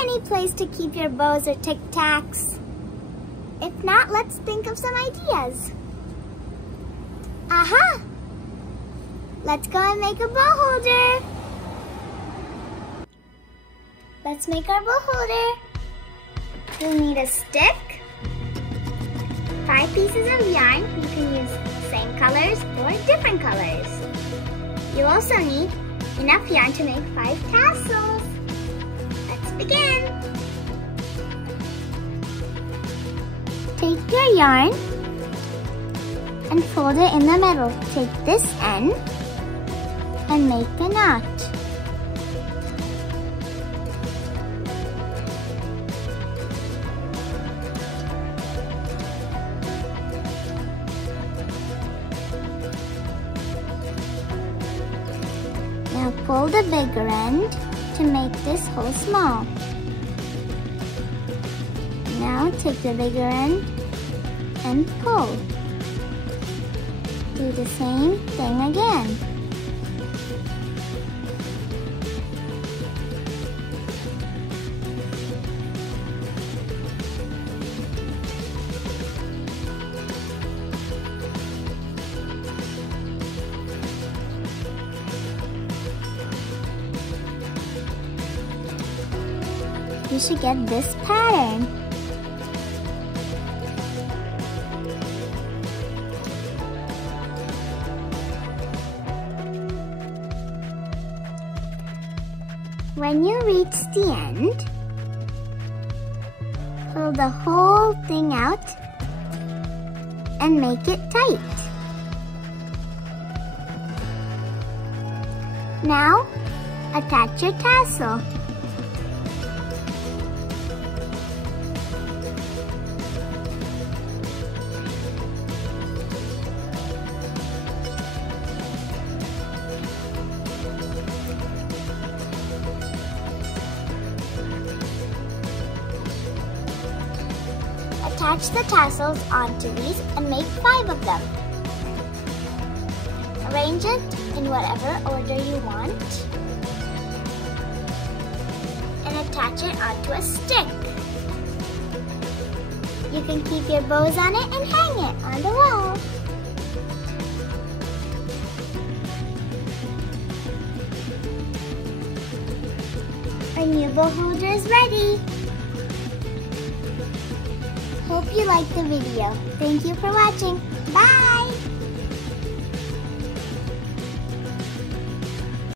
any place to keep your bows or Tic Tacs? If not, let's think of some ideas. Aha! Let's go and make a bow holder. Let's make our bow holder. You'll need a stick, 5 pieces of yarn. You can use same colors or different colors. You also need enough yarn to make 5 tassels. Let's begin. Take your yarn and fold it in the middle. Take this end and make a knot. Now pull the bigger end to make this hole small. Now take the bigger end and pull. Do the same thing again. You should get this pattern. When you reach the end, pull the whole thing out and make it tight. Now, attach your tassel. Attach the tassels onto these and make 5 of them. Arrange it in whatever order you want and attach it onto a stick. You can keep your bows on it and hang it on the wall. Our new bow holder is ready. Hope you liked the video. Thank you for watching. Bye!